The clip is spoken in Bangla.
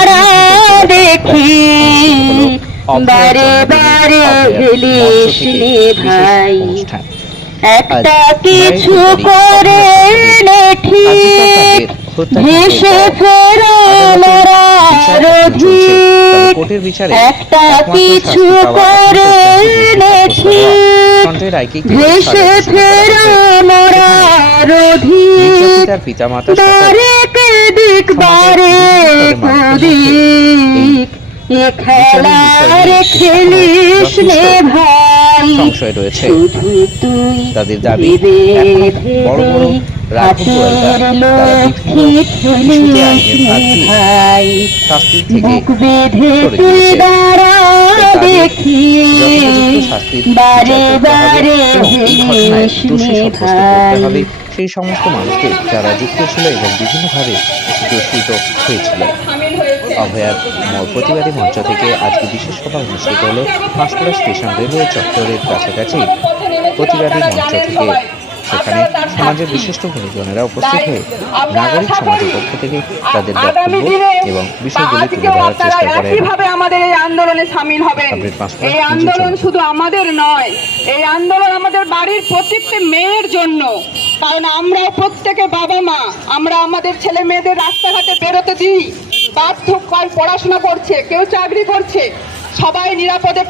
দাঁড়া দেখি বারে বারে হেলিস নে ভাই, একটা কিছু করে নে ঠিক ভেসে ফেরো মরার অধিক, একটা কিছু করে নে ঠিক ভেসে ফেরো মরার অধিক, বারেক দিক বারেক ওদিক এ খেলার খেলিস নে ভাই, শুধু তুই ভেবে ভেবে হাতের লক্ষ্মী ঠেলিস নে ভাই, বুক বেঁধে তুই দাঁড়া দেখি বারে বারে হেলিস নে ভাই। সেই সমস্ত মানুষকে যারা যুক্ত ছিল এবং বিভিন্নভাবে দূষিত হয়েছিল। অভয়ার প্রতিবাদী মঞ্চ থেকে আজকে বিশেষ সভা অনুষ্ঠিত হলো পাঁশকুড়া স্টেশন রেলওয়ে চত্বরের কাছাকাছি প্রতিবাদী মঞ্চ থেকে। সেখানে সমাজের বিশিষ্ট গুণীজনেরা উপস্থিত হয়ে নাগরিক সমাজের পক্ষ থেকে তাদের বক্তব্য এবং বিষয়গুলি তুলে ধরার চেষ্টা করেন। কিভাবে আমাদের এই আন্দোলনে সামিল হবেন? এই আন্দোলন শুধু আমাদের নয়, এই আন্দোলন আমাদের বাড়ির প্রত্যেকটি মেয়ের জন্য। কারণ আমরা প্রত্যেকে বাবা মা, আমরা আমাদের ছেলে মেয়েদের রাস্তাঘাটে বেরোতে দিই, বাধ্য পড়াশোনা করছে, কেউ চাকরি করছে, সবাই নিরাপদে